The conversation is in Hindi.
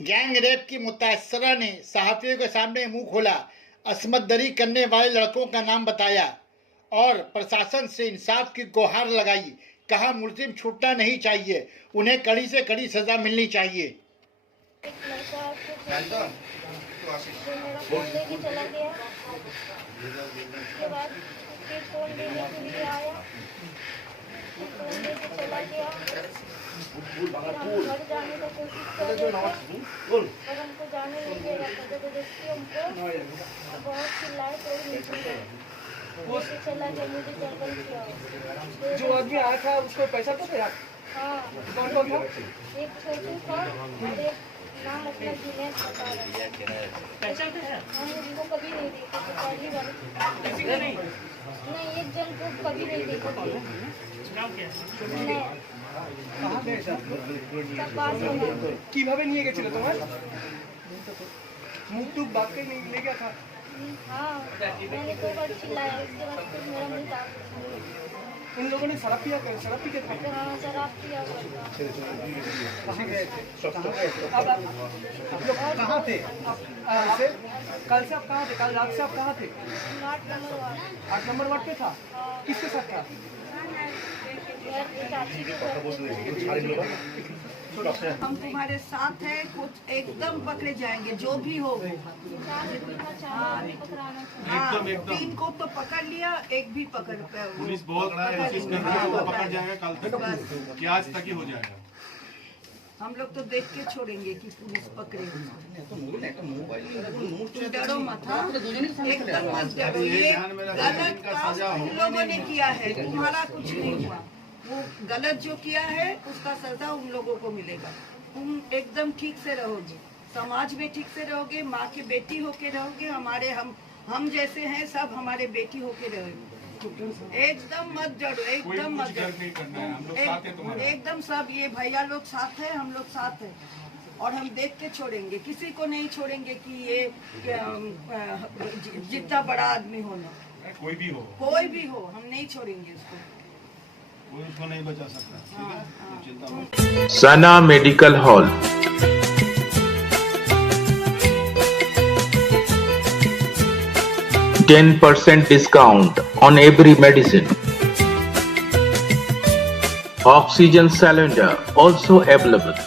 गैंग रेप की मुतासरा ने सहाफियों के सामने मुंह खोला, असमत दरी करने वाले लड़कों का नाम बताया और प्रशासन से इंसाफ की गुहार लगाई। कहा मुलजिम छूटना नहीं चाहिए, उन्हें कड़ी से कड़ी सजा मिलनी चाहिए। एक लड़का जो मेरा फोन लेके चला गया, उसके बाद फिर फोन लेने के लिए आया, फोन लेके चला गया। हम घर जाने का कोशिश कर रहे थे और हमको जाने नहीं दे रहा था। जबरदस्ती हमको बहुत चिल्लाए तो लेके चला गया, मुझे जंगल किया। जो आदमी आया था उसको पैसा तो दिया? हाँ, कौन कौन था? एक छोटू था और एक नाम अपना जुनैद बता रहे थे। हम उसको कभी नहीं देखे थे, पहली बार। किसी को नहीं? नहीं, एक जन को कभी नहीं देखे थे। नहीं, कहाँ गए सर? सब पास हो गए। কিভাবে নিয়ে গেছিল তোমার? মুখ টুক বাদ के ले गया था? हाँ, मैंने 2 बार चिल्लाया, उसके बाद फिर मेरा मुँह दाग। उन लोगों ने शराब पी के था? हाँ, शराब पिया हुआ था। कहाँ गए थे? अब आप लोग कहाँ थे? कल से आप कहाँ थे? कल रात से आप कहाँ थे? 8 नंबर वार्ड। 8 नंबर वार्ड पे था? किसके साथ था? चाची के घर पे। हम तुम्हारे साथ हैं, कुछ एकदम पकड़े जाएंगे जो भी हो। हाँ, 3 को तो पकड़ लिया, एक भी पकड़ पुलिस बहुत कोशिश कर रही है, वो पकड़ जाएगा कल तक कि आज तक ही हो जाएगा। हम लोग तो देख के छोड़ेंगे कि पुलिस पकड़े। तुम डरो मत, हाँ? एकदम मत डरो। ये गलत काम उन लोगों ने किया है, तुम्हारा कुछ नहीं हुआ। वो गलत जो किया है उसका सजा उन लोगों को मिलेगा। तुम एकदम ठीक से रहोगे, समाज में ठीक से रहोगे, माँ की बेटी होके रहोगे। हमारे हम जैसे हैं सब हमारे बेटी होके रहोगे। एकदम मत डरो, एकदम मत डरो। एकदम सब ये भैया लोग साथ है, हम लोग साथ है और हम देख के छोड़ेंगे, किसी को नहीं छोड़ेंगे कि ये जितना बड़ा आदमी होना, कोई भी हो हम नहीं छोड़ेंगे उसको। कोई उसको नहीं बचा सकता। ठीक है, चिंता मत। सना medical hall, 10% discount on every medicine. Oxygen cylinder also available.